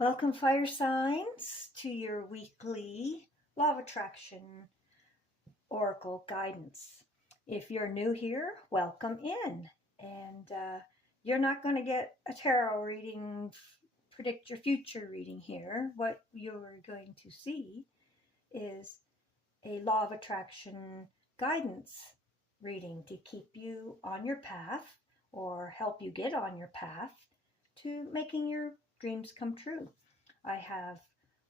Welcome, fire signs, to your weekly Law of Attraction Oracle guidance. If you're new here, welcome in. And you're not going to get a tarot reading, predict your future reading here. What you're going to see is a Law of Attraction guidance reading to keep you on your path or help you get on your path to making your dreams come true. I have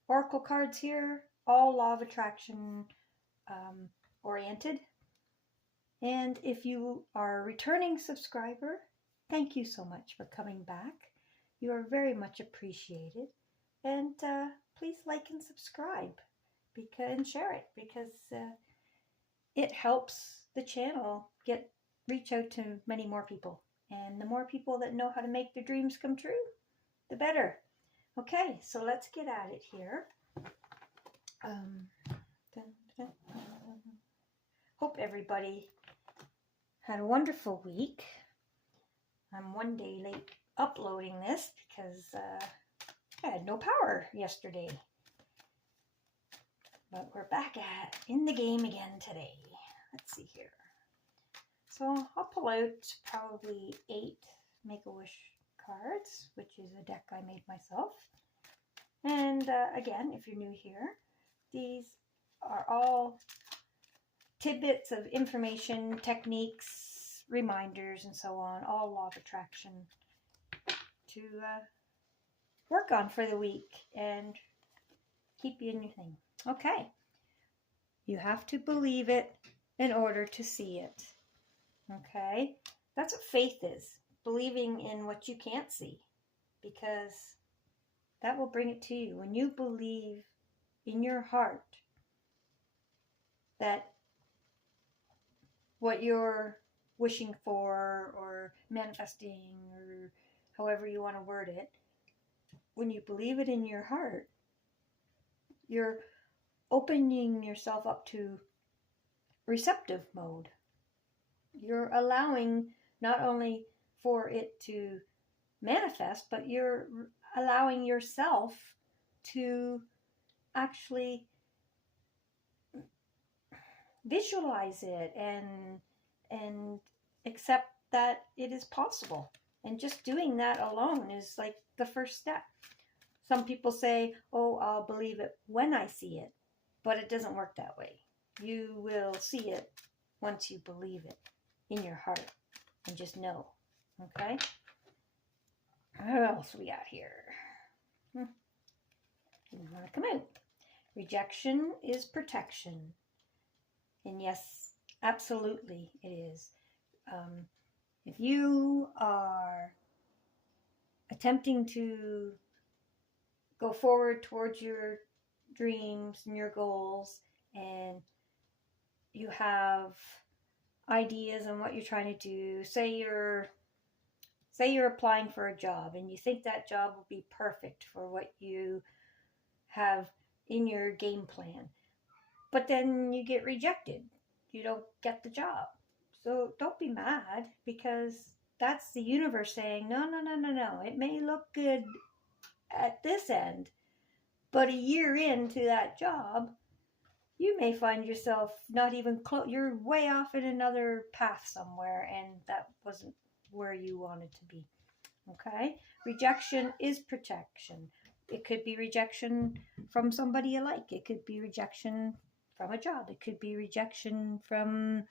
oracle cards here, all Law of Attraction oriented. And if you are a returning subscriber, thank you so much for coming back. You are very much appreciated. And please like and subscribe and share it, because it helps the channel reach out to many more people. And the more people that know how to make their dreams come true, the better. Okay, so let's get at it here. Hope everybody had a wonderful week. I'm one day late uploading this because I had no power yesterday. But we're back in the game again today. Let's see here. So I'll pull out probably 8 Make-A-Wish cards, which is a deck I made myself. And again, if you're new here, these are all tidbits of information, techniques, reminders, and so on, all Law of Attraction to work on for the week and keep you in your thing. Okay, you have to believe it in order to see it. Okay, that's what faith is, believing in what you can't see, because that will bring it to you. When you believe in your heart that what you're wishing for or manifesting, or however you want to word it, when you believe it in your heart, you're opening yourself up to receptive mode. You're allowing not only for it to manifest, but you're allowing yourself to actually visualize it and accept that it is possible. And just doing that alone is like the first step. Some people say, oh, I'll believe it when I see it, but it doesn't work that way. You will see it once you believe it in your heart and just know. Okay? What else we got here? Didn't want to come out. Rejection is protection. And yes, absolutely it is. If you are attempting to go forward towards your dreams and your goals, and you have ideas on what you're trying to do, say you're applying for a job and you think that job will be perfect for what you have in your game plan, but then you get rejected. You don't get the job. So don't be mad, because that's the universe saying, no. It may look good at this end, but a year into that job, you may find yourself not even close. You're way off in another path somewhere, and that wasn't where you wanted to be. Okay? Rejection is protection. It could be rejection from somebody you like. It could be rejection from a job. It could be rejection from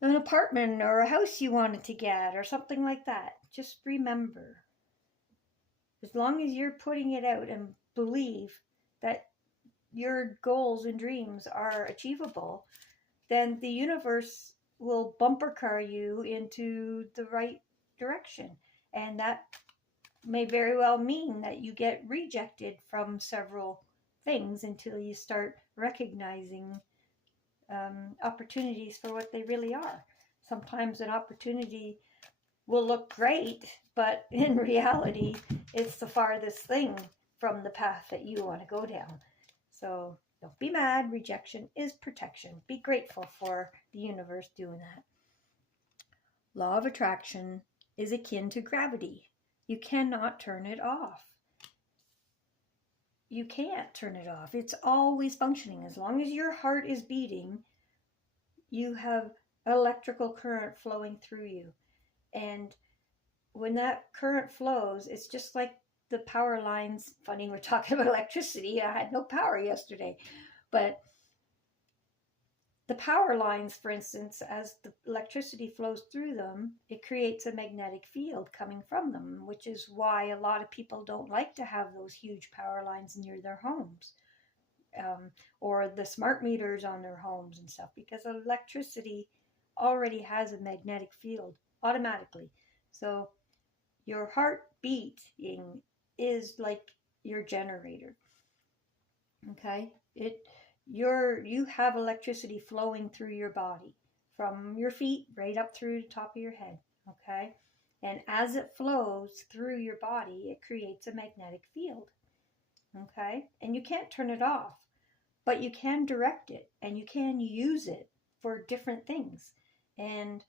an apartment or a house you wanted to get or something like that. Just remember, as long as you're putting it out and believe that your goals and dreams are achievable, then the universe will bumper car you into the right direction. And that may very well mean that you get rejected from several things until you start recognizing opportunities for what they really are. Sometimes an opportunity will look great, but in reality, it's the farthest thing from the path that you want to go down. So don't be mad. Rejection is protection. Be grateful for the universe doing that. Law of attraction is akin to gravity. You cannot turn it off. you can't turn it off. It's always functioning. As long as your heart is beating, you have electrical current flowing through you. And when that current flows, it's just like the power lines. Funny, we're talking about electricity. I had no power yesterday. But the power lines, for instance, as the electricity flows through them, it creates a magnetic field coming from them, which is why a lot of people don't like to have those huge power lines near their homes, or the smart meters on their homes and stuff, because electricity already has a magnetic field automatically. So your heart beating is like your generator. Okay? You have electricity flowing through your body from your feet right up through the top of your head. Okay? And as it flows through your body, it creates a magnetic field. Okay? And you can't turn it off, but you can direct it and you can use it for different things. And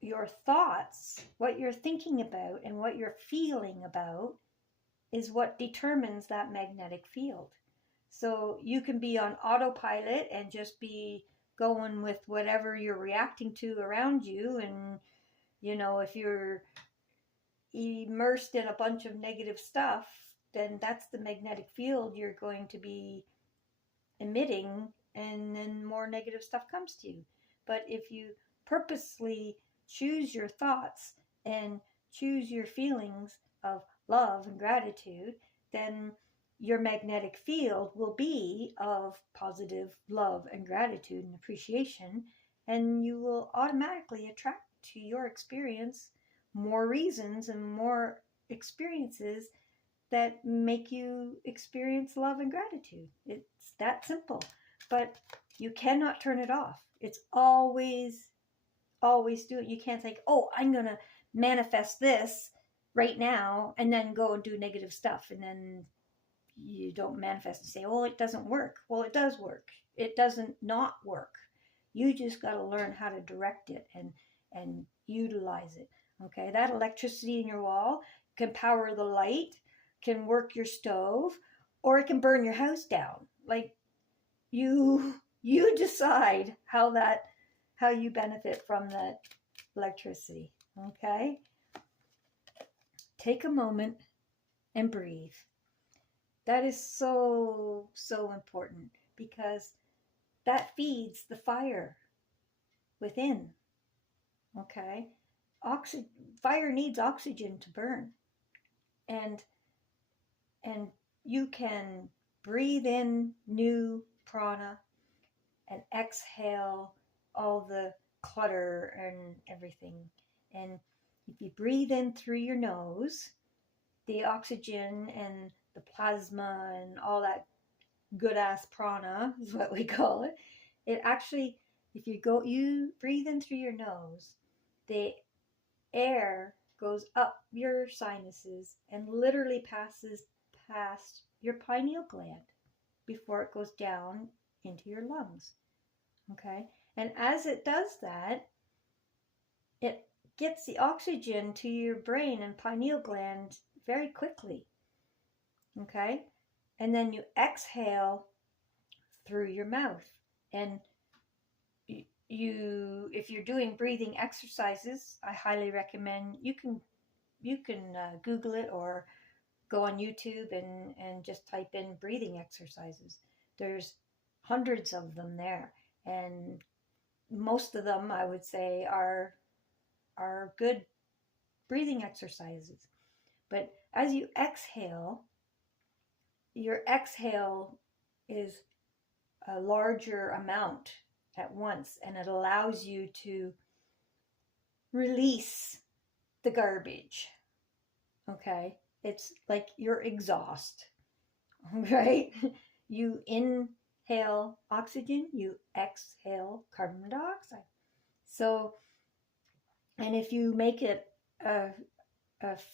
your thoughts, what you're thinking about and what you're feeling about, is what determines that magnetic field. So you can be on autopilot and just be going with whatever you're reacting to around you. And, if you're immersed in a bunch of negative stuff, then that's the magnetic field you're going to be emitting, and then more negative stuff comes to you. But if you purposely choose your thoughts and choose your feelings of love and gratitude, then your magnetic field will be of positive love and gratitude and appreciation, and you will automatically attract to your experience more reasons and more experiences that make you experience love and gratitude. It's that simple. But you cannot turn it off. It's always do it. You can't think, oh, I'm going to manifest this right now and then go and do negative stuff. And then you don't manifest and say, well, it doesn't work. Well, it does work. It doesn't not work. You just got to learn how to direct it and utilize it. Okay, that electricity in your wall can power the light, can work your stove, or it can burn your house down. Like, you decide how you benefit from that electricity. Okay, take a moment and breathe. That is so important, because that feeds the fire within. Okay, fire needs oxygen to burn, and you can breathe in new prana and exhale all the clutter and everything. And if you breathe in through your nose, the oxygen and the plasma and all that good ass prana is what we call it. It actually, if you breathe in through your nose, the air goes up your sinuses and literally passes past your pineal gland before it goes down into your lungs. Okay? And as it does that, it gets the oxygen to your brain and pineal gland very quickly. Okay? And then you exhale through your mouth. And if you're doing breathing exercises, I highly recommend you can Google it or go on YouTube and just type in breathing exercises. There's hundreds of them there, and most of them, I would say, are good breathing exercises. But as you exhale, your exhale is a larger amount at once, and it allows you to release the garbage. Okay? It's like your exhaust, right? You inhale oxygen, you exhale carbon dioxide. So, and if you make it a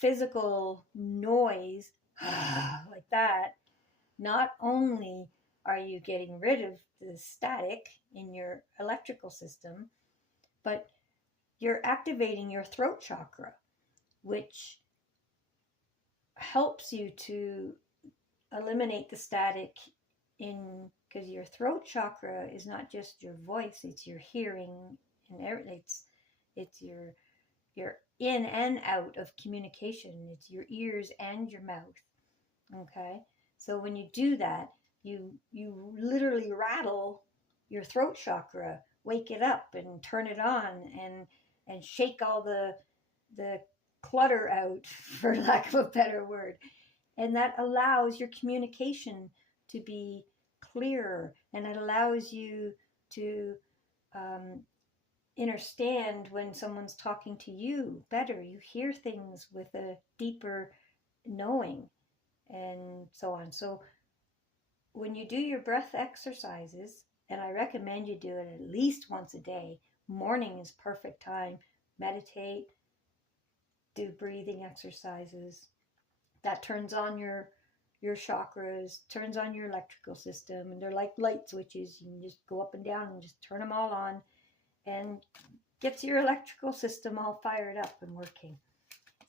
physical noise like that, not only are you getting rid of the static in your electrical system, but you're activating your throat chakra, which helps you to eliminate the static in, because your throat chakra is not just your voice, it's your hearing and everything. It's your in and out of communication. It's your ears and your mouth. Okay, so when you do that, you literally rattle your throat chakra, wake it up and turn it on, and shake all the clutter out, for lack of a better word. And that allows your communication to be clearer, and it allows you to um, understand when someone's talking to you better. You hear things with a deeper knowing, and so on. So when you do your breath exercises, and I recommend you do it at least once a day, morning is perfect time. Meditate, do breathing exercises. That turns on your chakras, turns on your electrical system, and they're like light switches. You can just go up and down and just turn them all on, and gets your electrical system all fired up and working.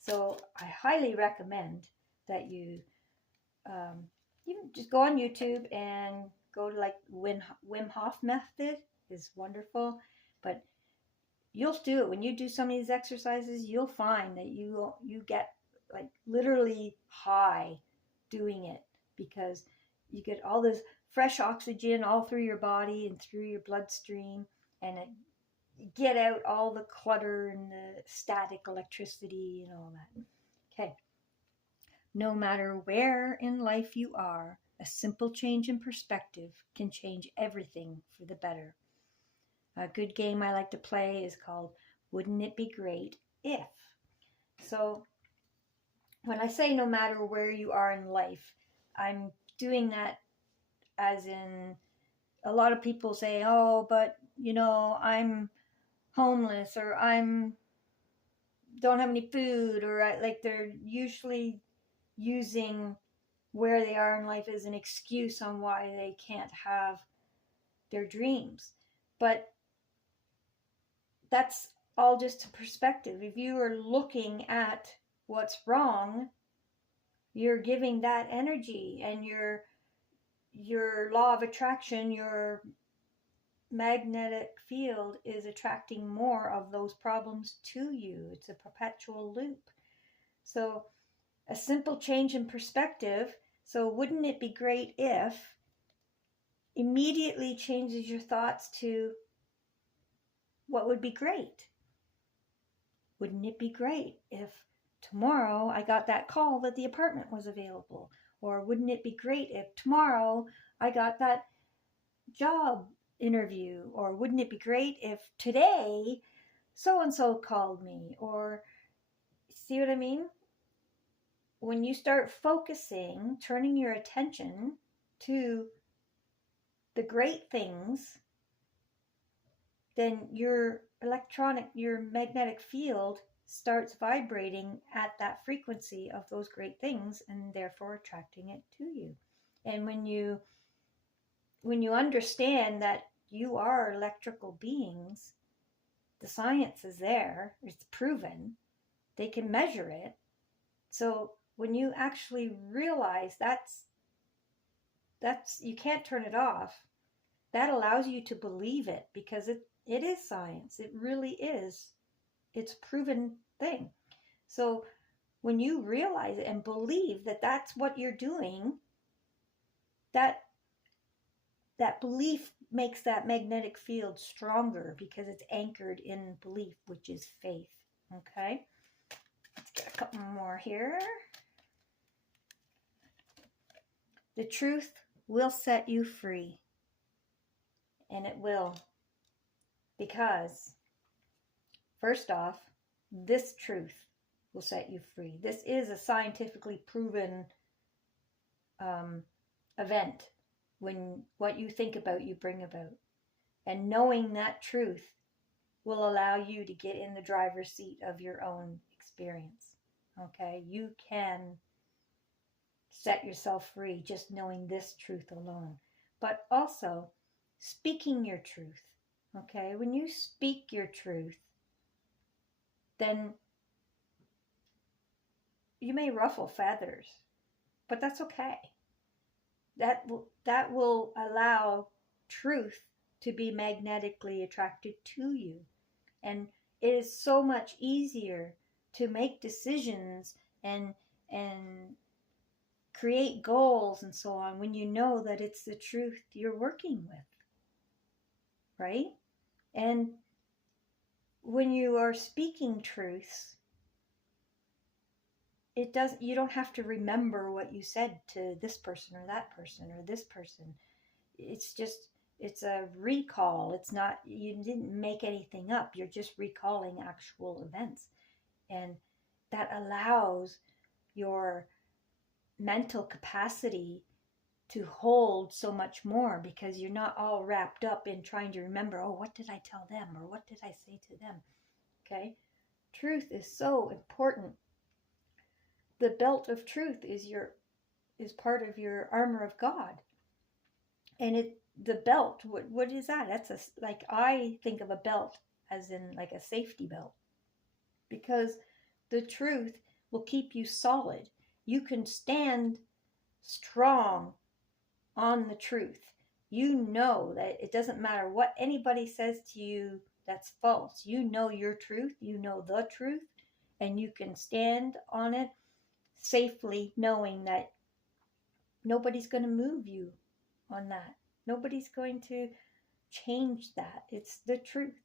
So I highly recommend that you just go on YouTube and go to like Wim Hof method is wonderful. But you'll do it when you do some of these exercises. You'll find that you get like literally high doing it, because you get all this fresh oxygen all through your body and through your bloodstream, and it get out all the clutter and the static electricity and all that. Okay. No matter where in life you are, a simple change in perspective can change everything for the better. A good game I like to play is called Wouldn't It Be Great If? So when I say no matter where you are in life, I'm doing that as in, a lot of people say, oh, but I'm homeless, or I'm don't have any food, or like they're usually using where they are in life as an excuse on why they can't have their dreams. But that's all just a perspective. If you are looking at what's wrong, you're giving that energy, and your law of attraction, your magnetic field is attracting more of those problems to you. It's a perpetual loop. So a simple change in perspective. So wouldn't it be great if immediately changes your thoughts to what would be great? Wouldn't it be great if tomorrow I got that call that the apartment was available? Or wouldn't it be great if tomorrow I got that job interview? Or wouldn't it be great if today so-and-so called me? Or see what I mean? When you start focusing, turning your attention to the great things, then your magnetic field starts vibrating at that frequency of those great things, and therefore attracting it to you. And when you understand that you are electrical beings, the science is there, it's proven, they can measure it. So when you actually realize that's you can't turn it off, that allows you to believe it, because it is science. It really is. It's a proven thing. So when you realize it and believe that that's what you're doing, that belief makes that magnetic field stronger, because it's anchored in belief, which is faith. Okay? Let's get a couple more here. The truth will set you free. And it will. Because, first off, this truth will set you free. This is a scientifically proven event. When what you think about, you bring about. And knowing that truth will allow you to get in the driver's seat of your own experience. Okay? You can set yourself free just knowing this truth alone. But also, speaking your truth. Okay? When you speak your truth, then you may ruffle feathers, but that's okay. that will allow truth to be magnetically attracted to you. And it is so much easier to make decisions and and create goals and so on when you know that it's the truth you're working with, right? And when you are speaking truths, you don't have to remember what you said to this person or that person or this person. It's just, it's a recall. It's not, you didn't make anything up. You're just recalling actual events. And that allows your mental capacity to hold so much more, because you're not all wrapped up in trying to remember, oh, what did I tell them or what did I say to them? Okay? Truth is so important. The belt of truth is part of your armor of God. And the belt, what is that? That's like, I think of a belt as in like a safety belt, because the truth will keep you solid. You can stand strong on the truth. You know that it doesn't matter what anybody says to you that's false. You know your truth, you know the truth, and you can stand on it safely, knowing that nobody's going to move you on that. Nobody's going to change that. It's the truth.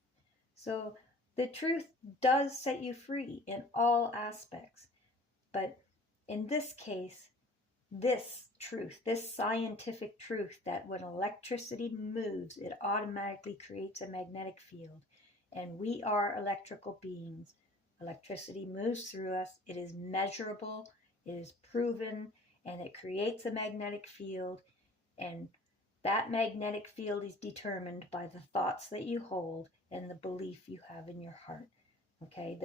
So the truth does set you free in all aspects. But in this case, this truth, this scientific truth, that when electricity moves, it automatically creates a magnetic field. And we are electrical beings. Electricity moves through us. It is measurable, it is proven, and it creates a magnetic field. And that magnetic field is determined by the thoughts that you hold and the belief you have in your heart. Okay,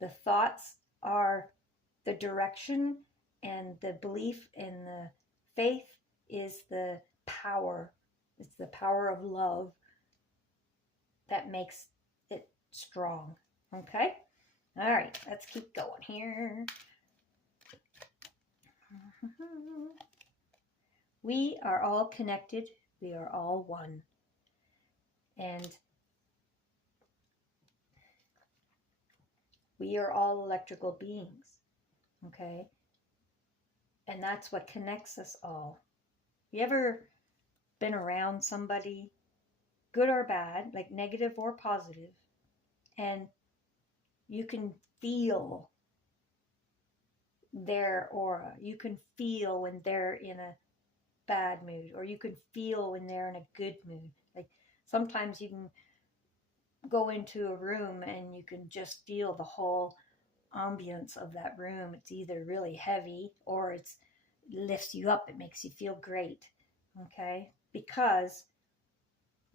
the thoughts are the direction, and the belief in the faith is the power. It's the power of love that makes it strong. Okay? All right, let's keep going here. We are all connected. We are all one. And we are all electrical beings. Okay? And that's what connects us all. You ever been around somebody, good or bad, like negative or positive, and you can feel their aura? You can feel when they're in a bad mood, or you can feel when they're in a good mood. Like sometimes you can go into a room and you can just feel the whole ambience of that room. It's either really heavy or it lifts you up. It makes you feel great. Okay? Because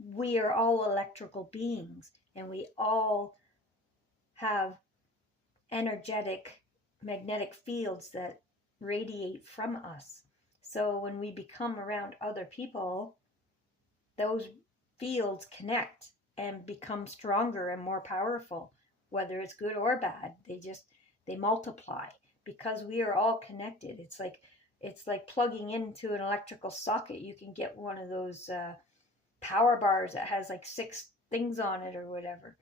we are all electrical beings, and we all have energetic magnetic fields that radiate from us. So when we become around other people, those fields connect and become stronger and more powerful, whether it's good or bad. They multiply because we are all connected. It's like plugging into an electrical socket. You can get one of those power bars that has like 6 things on it or whatever.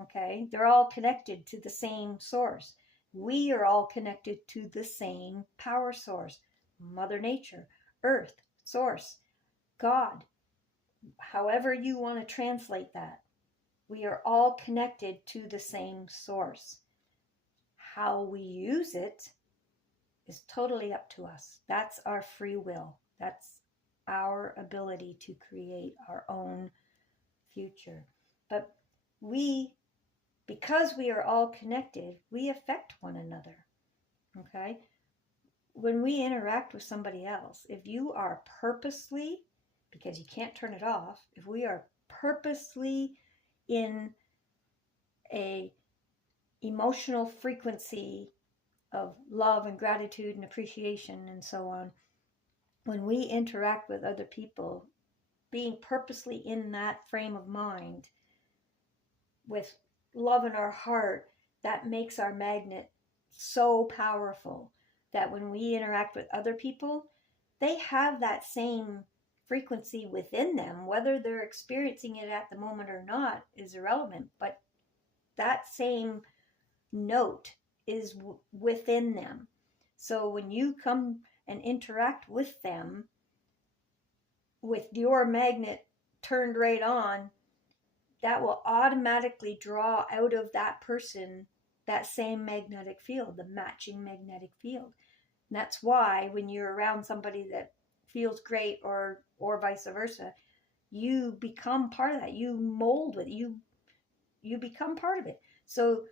Okay, they're all connected to the same source. We are all connected to the same power source: Mother Nature, Earth, Source, God. However you want to translate that, we are all connected to the same source. How we use it is totally up to us. That's our free will. That's our ability to create our own future. But because we are all connected, we affect one another. Okay? When we interact with somebody else, if you are purposely, because you can't turn it off, if we are purposely in a emotional frequency of love and gratitude and appreciation and so on, when we interact with other people, being purposely in that frame of mind with love in our heart, that makes our magnet so powerful that when we interact with other people, they have that same frequency within them. Whether they're experiencing it at the moment or not is irrelevant, but that same note is within them. So when you come and interact with them with your magnet turned right on, that will automatically draw out of that person that same magnetic field, the matching magnetic field. And that's why when you're around somebody that feels great, or vice versa, you become part of that. You mold with it. You become part of it. So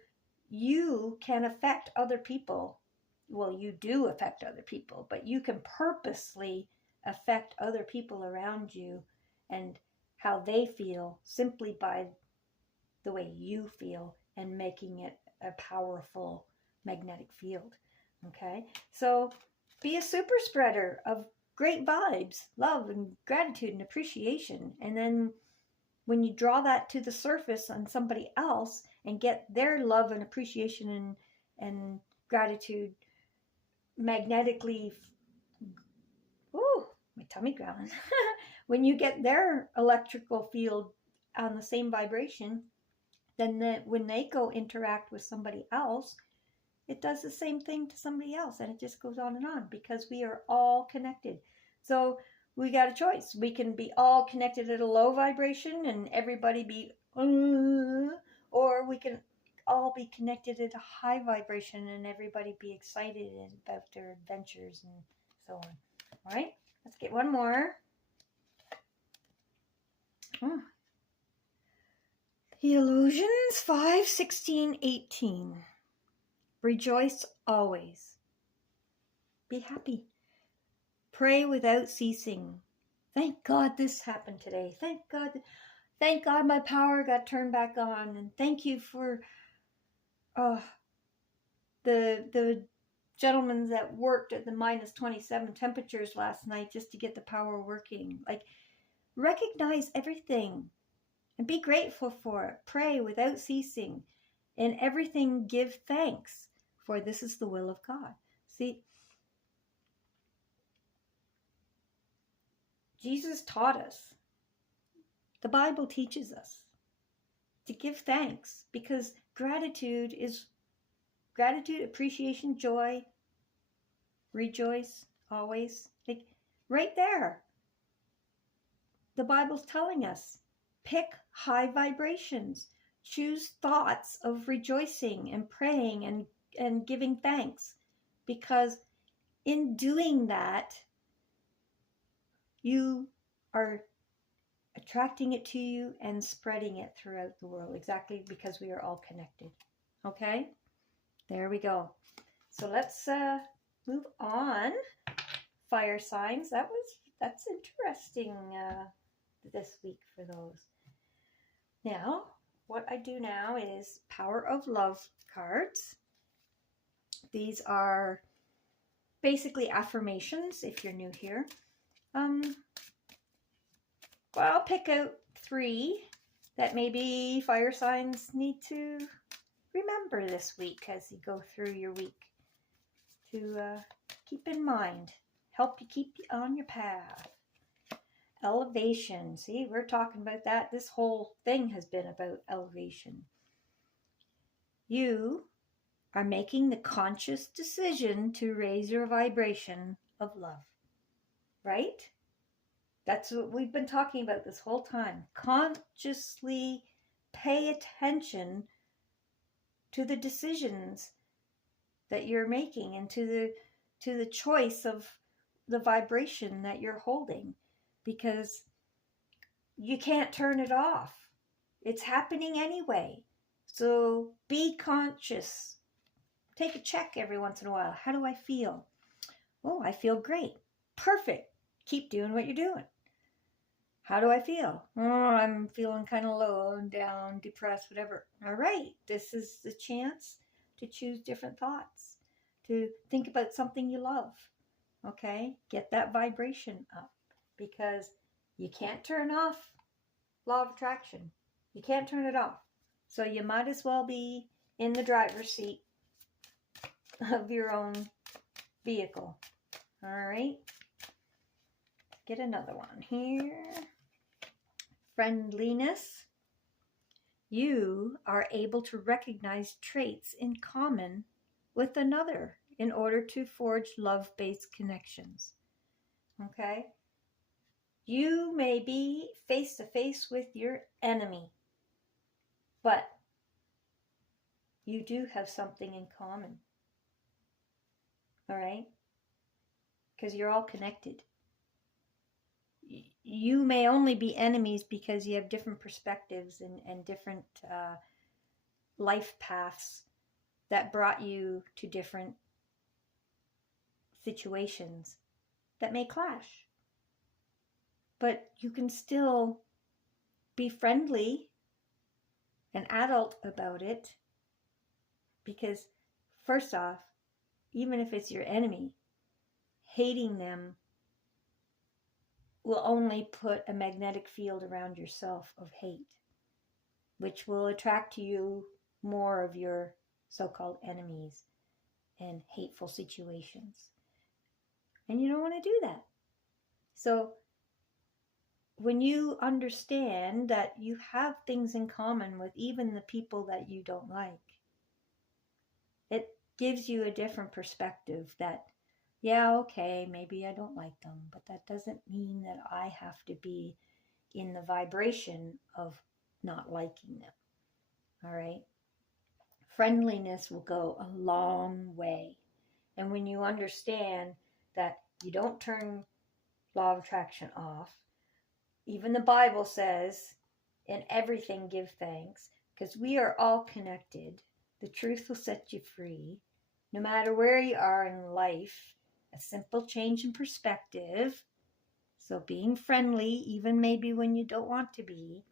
you can affect other people. Well, you do affect other people, but you can purposely affect other people around you and how they feel simply by the way you feel and making it a powerful magnetic field. Okay, so be a super spreader of great vibes, love and gratitude and appreciation. And then when you draw that to the surface on somebody else and get their love and appreciation and gratitude magnetically, ooh, my tummy growling. When you get their electrical field on the same vibration, then when they go interact with somebody else, it does the same thing to somebody else, and it just goes on and on, because we are all connected. So we got a choice. We can be all connected at a low vibration and everybody be, or we can all be connected at a high vibration and everybody be excited about their adventures and so on. All right, let's get one more. Theologians 5:16-18. Rejoice always. Be happy. Pray without ceasing. Thank God this happened today. Thank God my power got turned back on. And thank you for the gentlemen that worked at the -27 temperatures last night just to get the power working. Like, recognize everything and be grateful for it. Pray without ceasing. In everything give thanks, for this is the will of God. See, Jesus taught us, the Bible teaches us to give thanks, because gratitude is gratitude, appreciation, joy, rejoice always. Like, right there, the Bible's telling us, pick high vibrations, choose thoughts of rejoicing and praying and giving thanks, because in doing that, you are attracting it to you and spreading it throughout the world, exactly because we are all connected. Okay, there we go. So let's move on. Fire signs, that's interesting this week for those. Now, what I do now is Power of Love cards. These are basically affirmations if you're new here. Well, I'll pick out 3 that maybe fire signs need to remember this week as you go through your week, to keep in mind, help you keep on your path. Elevation. See, we're talking about that. This whole thing has been about elevation. You are making the conscious decision to raise your vibration of love, right? That's what we've been talking about this whole time. Consciously pay attention to the decisions that you're making and to the choice of the vibration that you're holding, because you can't turn it off. It's happening anyway. So be conscious. Take a check every once in a while. How do I feel? Oh, I feel great. Perfect. Keep doing what you're doing. How do I feel? Oh, I'm feeling kind of low and down, depressed, whatever. All right. This is the chance to choose different thoughts, to think about something you love. Okay? Get that vibration up, because you can't turn off law of attraction. You can't turn it off. So you might as well be in the driver's seat of your own vehicle. All right? get another one here. Friendliness. You are able to recognize traits in common with another in order to forge love-based connections. Okay? You may be face to face with your enemy, but you do have something in common. All right? Because you're all connected. You may only be enemies because you have different perspectives and different life paths that brought you to different situations that may clash. But you can still be friendly and adult about it, because first off, even if it's your enemy, hating them will only put a magnetic field around yourself of hate, which will attract to you more of your so-called enemies and hateful situations. And you don't want to do that. So when you understand that you have things in common with even the people that you don't like, it gives you a different perspective that, yeah, okay, maybe I don't like them, but that doesn't mean that I have to be in the vibration of not liking them. All right? Friendliness will go a long way. And when you understand that you don't turn law of attraction off, even the Bible says, in everything give thanks, because we are all connected. The truth will set you free. No matter where you are in life, a simple change in perspective, so being friendly, even maybe when you don't want to be,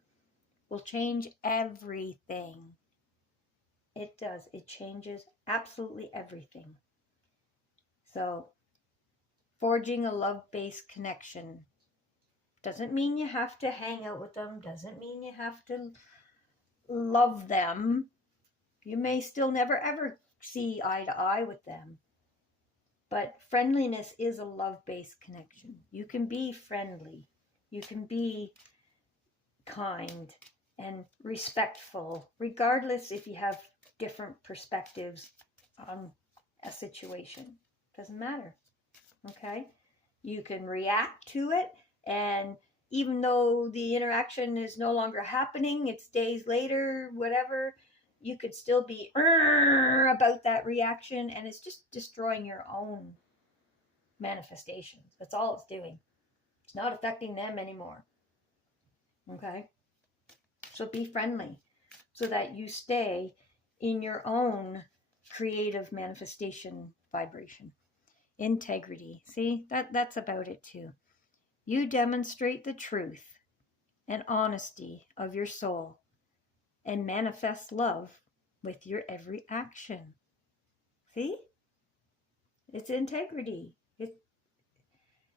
will change everything. It does. It changes absolutely everything. So, forging a love-based connection doesn't mean you have to hang out with them, doesn't mean you have to love them. You may still never ever see eye to eye with them. But friendliness is a love-based connection. You can be friendly. You can be kind and respectful, regardless if you have different perspectives on a situation. Doesn't matter. Okay? You can react to it, and even though the interaction is no longer happening, it's days later, whatever, you could still be about that reaction, and it's just destroying your own manifestations. That's all it's doing. It's not affecting them anymore. Okay? So be friendly so that you stay in your own creative manifestation vibration. Integrity. See, that's about it too. You demonstrate the truth and honesty of your soul and manifest love with your every action. See? It's integrity.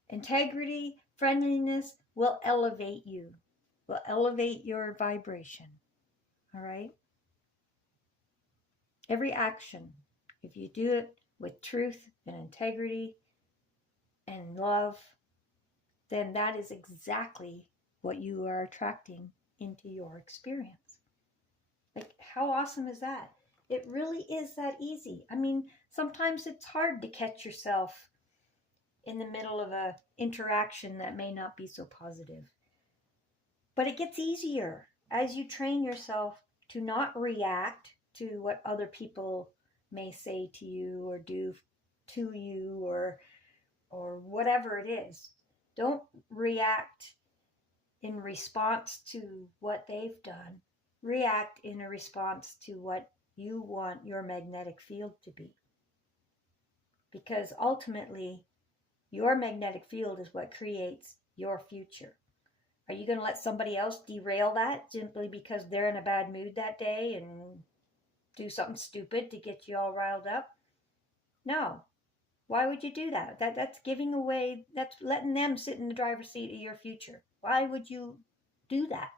Integrity, friendliness will elevate you, will elevate your vibration. All right? Every action, if you do it with truth and integrity and love, then that is exactly what you are attracting into your experience. Like, how awesome is that? It really is that easy. I mean, sometimes it's hard to catch yourself in the middle of a interaction that may not be so positive. But it gets easier as you train yourself to not react to what other people may say to you or do to you or whatever it is. Don't react in response to what they've done. React in a response to what you want your magnetic field to be. Because ultimately, your magnetic field is what creates your future. Are you going to let somebody else derail that simply because they're in a bad mood that day and do something stupid to get you all riled up? No. Why would you do that? That's giving away, that's letting them sit in the driver's seat of your future. Why would you do that?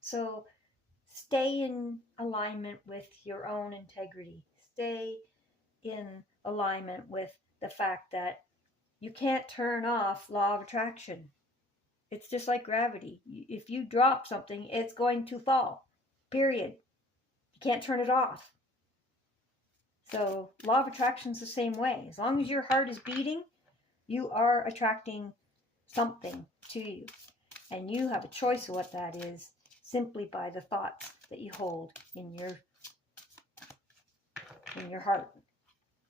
So stay in alignment with your own integrity. Stay in alignment with the fact that You can't turn off law of attraction. It's just like gravity. If you drop something, it's going to fall. Period. You can't turn it off. So law of attraction is the same way. As long as your heart is beating, you are attracting something to you. And you have a choice of what that is simply by the thoughts that you hold in your heart.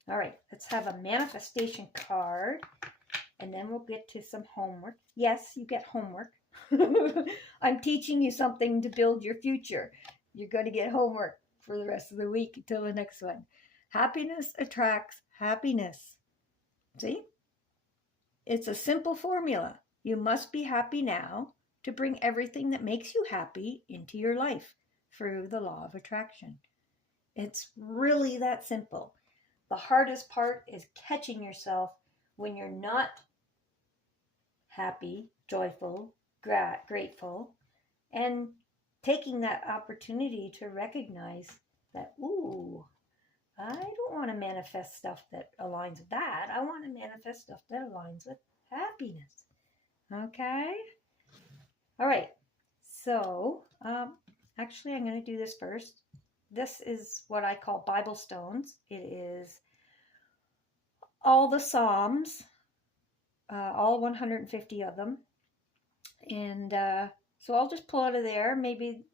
All right, let's have a manifestation card, and then we'll get to some homework. Yes, you get homework. I'm teaching you something to build your future. You're going to get homework for the rest of the week until the next one. Happiness attracts happiness. See? It's a simple formula. You must be happy now to bring everything that makes you happy into your life through the law of attraction. It's really that simple. The hardest part is catching yourself when you're not happy, joyful, grateful, and taking that opportunity to recognize that, ooh, I don't want to manifest stuff that aligns with that. I want to manifest stuff that aligns with happiness. Okay? All right. So, actually, I'm going to do this first. This is what I call Bible stones. It is all the Psalms, all 150 of them. And so I'll just pull out of there. Maybe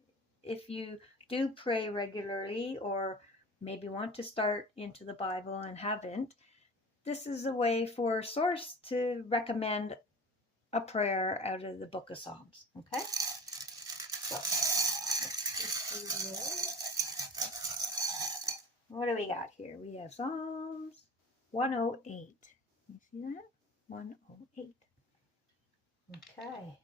if you do pray regularly or maybe want to start into the Bible and haven't, this is a way for Source to recommend a prayer out of the book of Psalms. Okay? So, what do we got here? We have Psalms 108. You see that? 108. Okay.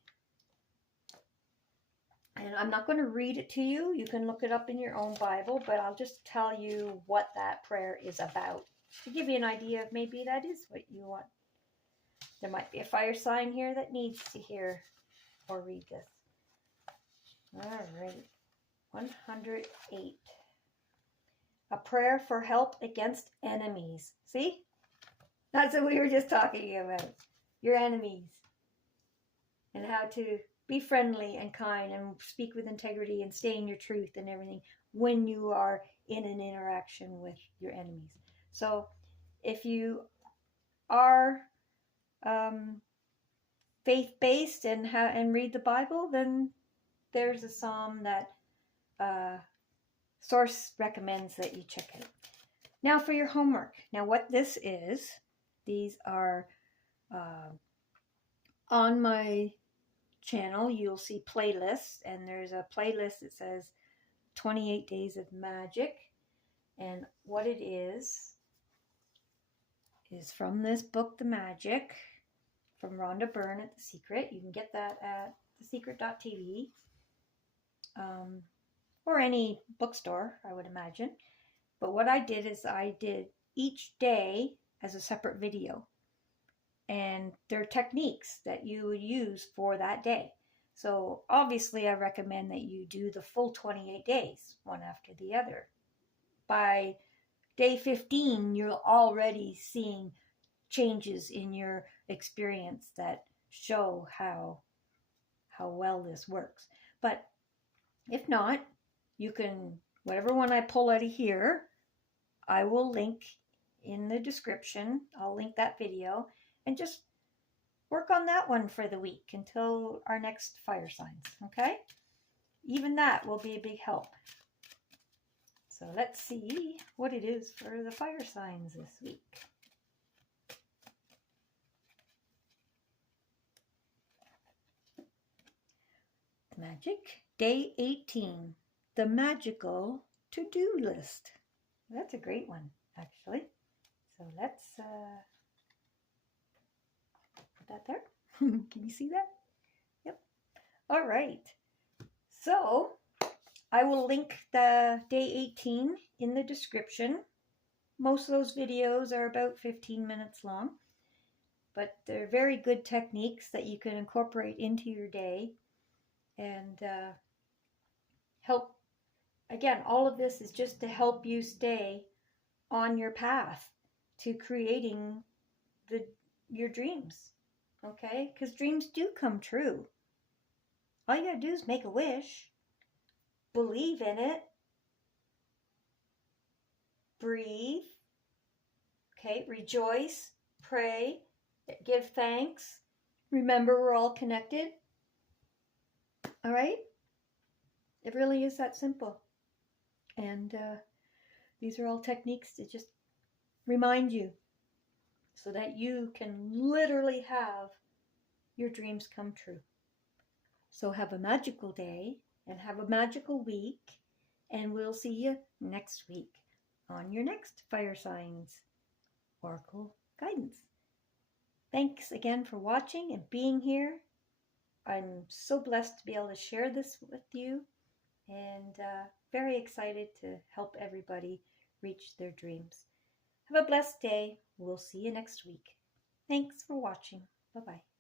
And I'm not going to read it to you. You can look it up in your own Bible, but I'll just tell you what that prayer is about to give you an idea of maybe that is what you want. There might be a fire sign here that needs to hear or read this. All right. 108. A prayer for help against enemies. See? That's what we were just talking about. Your enemies. And how to be friendly and kind and speak with integrity and stay in your truth and everything when you are in an interaction with your enemies. So if you are faith-based and read the Bible, then there's a psalm that Source recommends that you check out. Now for your homework. Now what this is, these are on my channel. You'll see playlists, and there's a playlist that says 28 Days of Magic. And what it is from this book, The Magic, from Rhonda Byrne at The Secret. You can get that at thesecret.tv. Or any bookstore, I would imagine. But what I did is I did each day as a separate video. And there are techniques that you would use for that day. So obviously I recommend that you do the full 28 days, one after the other. By day 15, you're already seeing changes in your experience that show how well this works. But if not, you can, whatever one I pull out of here, I will link in the description. I'll link that video and just work on that one for the week until our next fire signs, okay? Even that will be a big help. So let's see what it is for the fire signs this week. Magic, day 18, the magical to-do list. That's a great one, actually. So let's put that there. Can you see that? Yep. All right. So I will link the day 18 in the description. Most of those videos are about 15 minutes long, but they're very good techniques that you can incorporate into your day and help. Again, all of this is just to help you stay on your path to creating your dreams, okay? Because dreams do come true. All you gotta do is make a wish, believe in it, breathe, okay? Rejoice, pray, give thanks. Remember, we're all connected. All right? It really is that simple. And these are all techniques to just remind you so that you can literally have your dreams come true. So have a magical day and have a magical week. And we'll see you next week on your next Fire Signs Oracle Guidance. Thanks again for watching and being here. I'm so blessed to be able to share this with you, and very excited to help everybody reach their dreams. Have a blessed day. We'll see you next week. Thanks for watching. Bye-bye.